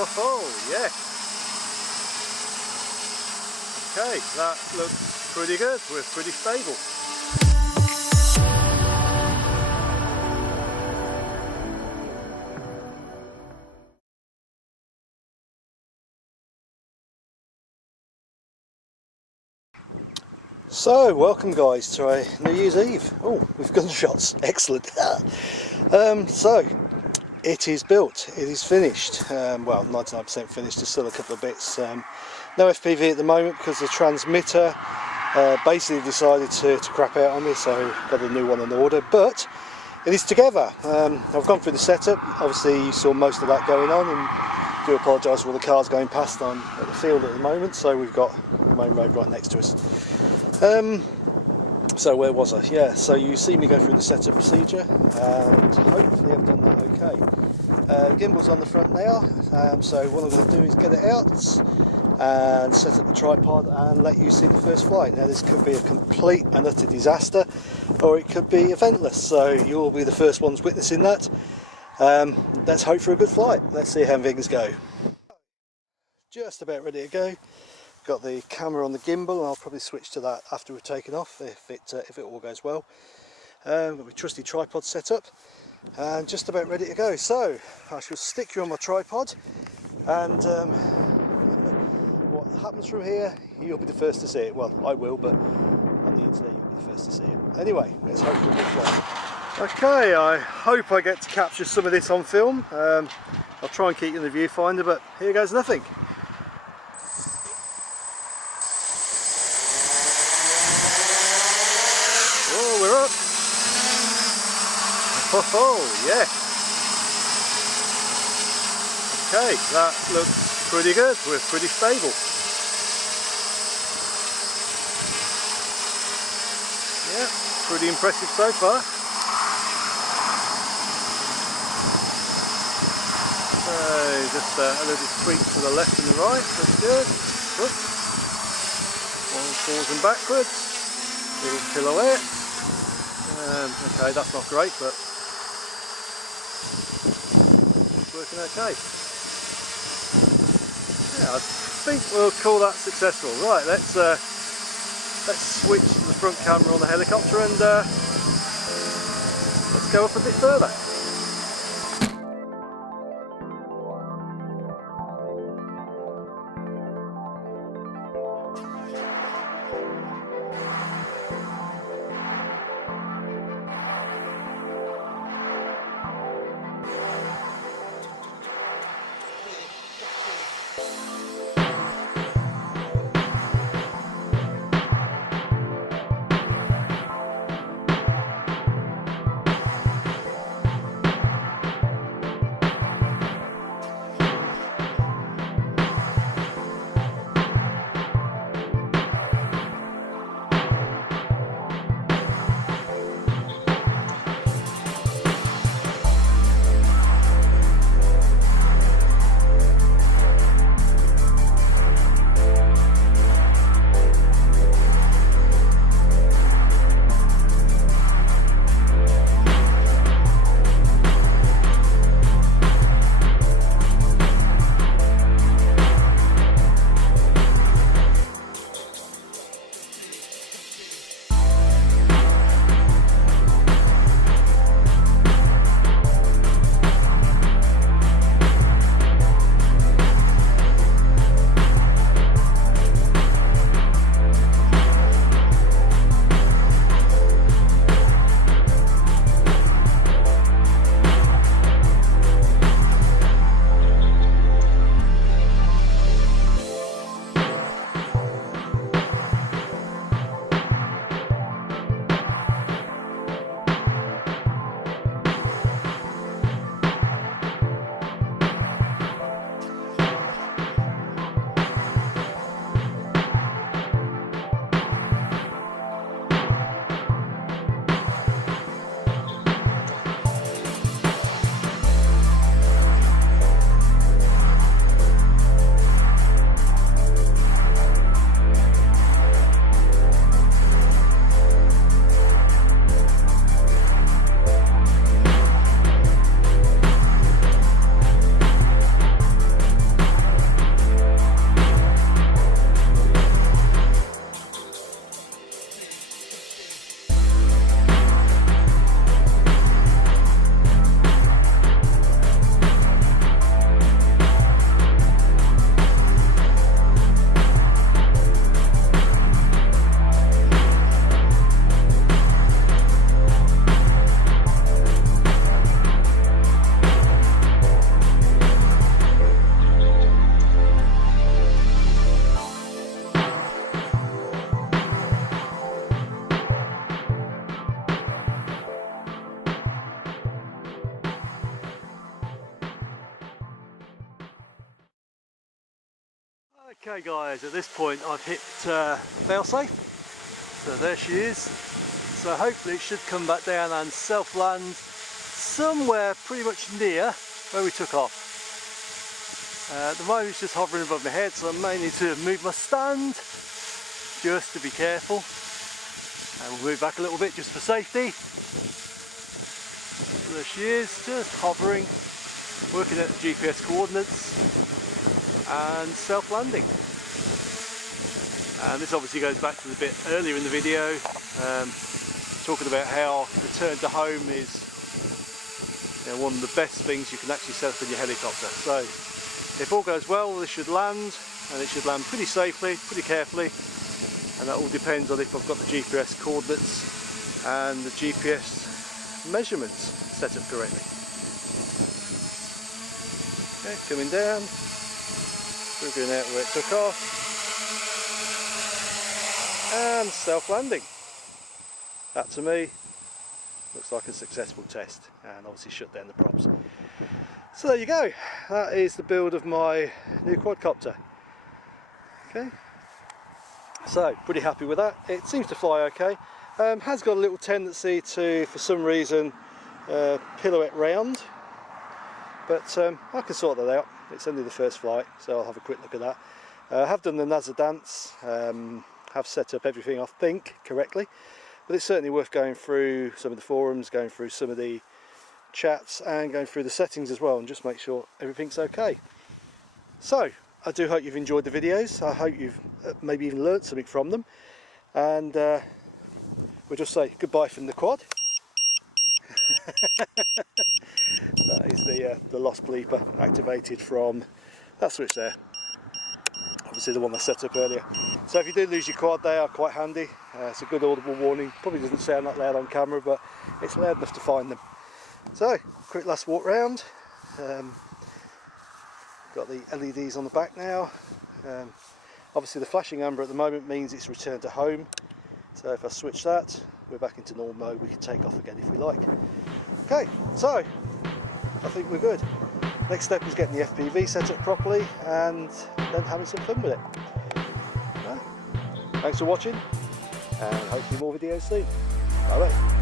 Oh, yeah. Okay, that looks pretty good. We're pretty stable. So, welcome guys to a New Year's Eve. Oh, we've gunshots. Excellent. So, it is built. It is finished. Well, 99% finished. There's still a couple of bits. No FPV at the moment because the transmitter basically decided to crap out on me, so got a new one in order. But it is together. I've gone through the setup. Obviously, you saw most of that going on, and do apologise for all the cars going past on at the field at the moment. So we've got the main road right next to us. So where was I? Yeah, so you see me go through the setup procedure, and hopefully I've done that okay. Gimbal's on the front now, so what I'm going to do is get it out and set up the tripod and let you see the first flight. Now this could be a complete and utter disaster, or it could be eventless, so you'll be the first ones witnessing that. Let's hope for a good flight. Let's see how things go. Just about ready to go. Got the camera on the gimbal, and I'll probably switch to that after we've taken off if it all goes well. Got my trusty tripod set up and just about ready to go. So I shall stick you on my tripod, and what happens from here, you'll be the first to see it. Well, I will, but on the internet you'll be the first to see it. Anyway, let's hope for a good flight. Okay, I hope I get to capture some of this on film. I'll try and keep you in the viewfinder, but here goes nothing. We're up. Oh, yeah. Okay, that looks pretty good. We're pretty stable. Yeah, pretty impressive so far. So, just a little tweak to the left and the right. That's good. Whoops. One forwards and backwards. Little pirouette. Okay, that's not great, but it's working okay. Yeah, I think we'll call that successful. Right, let's switch to the front camera on the helicopter and let's go up a bit further. Okay guys, at this point I've hit Failsafe, so there she is. So hopefully it should come back down and self-land somewhere pretty much near where we took off. At the moment it's just hovering above my head, so I may need to move my stand just to be careful. And we'll move back a little bit just for safety. So there she is, just hovering, working at the GPS coordinates and self-landing. And this obviously goes back to the bit earlier in the video, talking about how return to home is one of the best things you can actually set up in your helicopter. So if all goes well, this should land, and it should land pretty safely, pretty carefully, and that all depends on if I've got the GPS coordinates and the GPS measurements set up correctly. Okay, coming down, figuring out where it took off, and self-landing. That to me looks like a successful test, and obviously shut down the props. So there you go, that is the build of my new quadcopter. Okay, so pretty happy with that. It seems to fly okay. Has got a little tendency to, for some reason, pirouette round, but I can sort that out. It's only the first flight, so I'll have a quick look at that. I have done the NASA dance, have set up everything I think correctly, but it's certainly worth going through some of the forums, going through some of the chats and going through the settings as well, and just make sure everything's okay. So I do hope you've enjoyed the videos. I hope you've maybe even learnt something from them, and we'll just say goodbye from the quad. That is the lost bleeper activated from that switch there, obviously the one I set up earlier. So if you do lose your quad, they are quite handy. It's a good audible warning. Probably doesn't sound that loud on camera, but it's loud enough to find them. So quick last walk round. Got the LEDs on the back now. Obviously the flashing amber at the moment means it's returned to home, so if I switch that, we're back into normal mode. We can take off again if we like. Okay, so I think we're good. Next step is getting the FPV set up properly and then having some fun with it. Thanks for watching, and hopefully more videos soon. Bye bye.